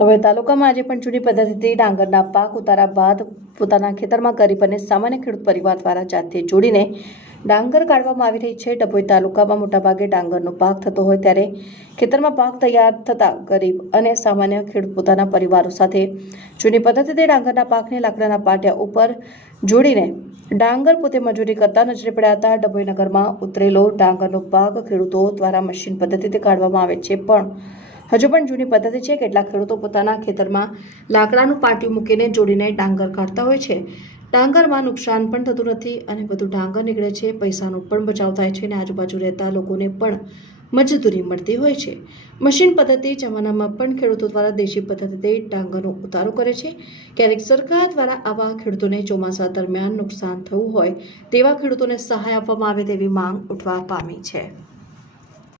હવે તાલુકામાં આજે પણ જૂની પદ્ધતિથી ડાંગરના પાક ઉતારા બાદ પોતાના ખેતરમાં ગરીબ અને સામાન્ય ખેડૂત પરિવાર દ્વારા જાતે જોડીને ડાંગર કાઢવામાં આવી રહી છે. ડભોઈ તાલુકામાં મોટાભાગે ડાંગરનો પાક થતો હોય ત્યારે ખેતરમાં પાક તૈયાર થતાં ગરીબ અને સામાન્ય ખેડૂત પોતાના પરિવારો સાથે જૂની પદ્ધતિથી ડાંગરના પાકને લાકડાના પાટિયા ઉપર જોડીને ડાંગર પોતે મજૂરી કરતા નજરે પડ્યા હતા. ડભોઈ નગરમાં ઉતરેલો ડાંગરનો પાક ખેડૂતો દ્વારા મશીન પદ્ધતિથી કાઢવામાં આવે છે. પણ હજુ પણ જૂની પદ્ધતિ છે કેટલાક ખેડૂતો પોતાના ખેતરમાં લાકડાનું પાટિયું મૂકીને જોડીને ડાંગર કાઢતા હોય છે. ડાંગરમાં નુકસાન પણ થતું નથી અને વધુ ડાંગર નીકળે છે, પૈસાનો પણ બચાવ થાય છે અને આજુબાજુ રહેતા લોકોને પણ મજદૂરી મળતી હોય છે. મશીન પદ્ધતિ જમાનામાં પણ ખેડૂતો દ્વારા દેશી પદ્ધતિથી ડાંગરનો ઉતારો કરે છે. ક્યારેક સરકાર દ્વારા આવા ખેડૂતોને ચોમાસા દરમિયાન નુકસાન થયું હોય તેવા ખેડૂતોને સહાય આપવામાં આવે તેવી માંગ ઉઠવા પામી છે.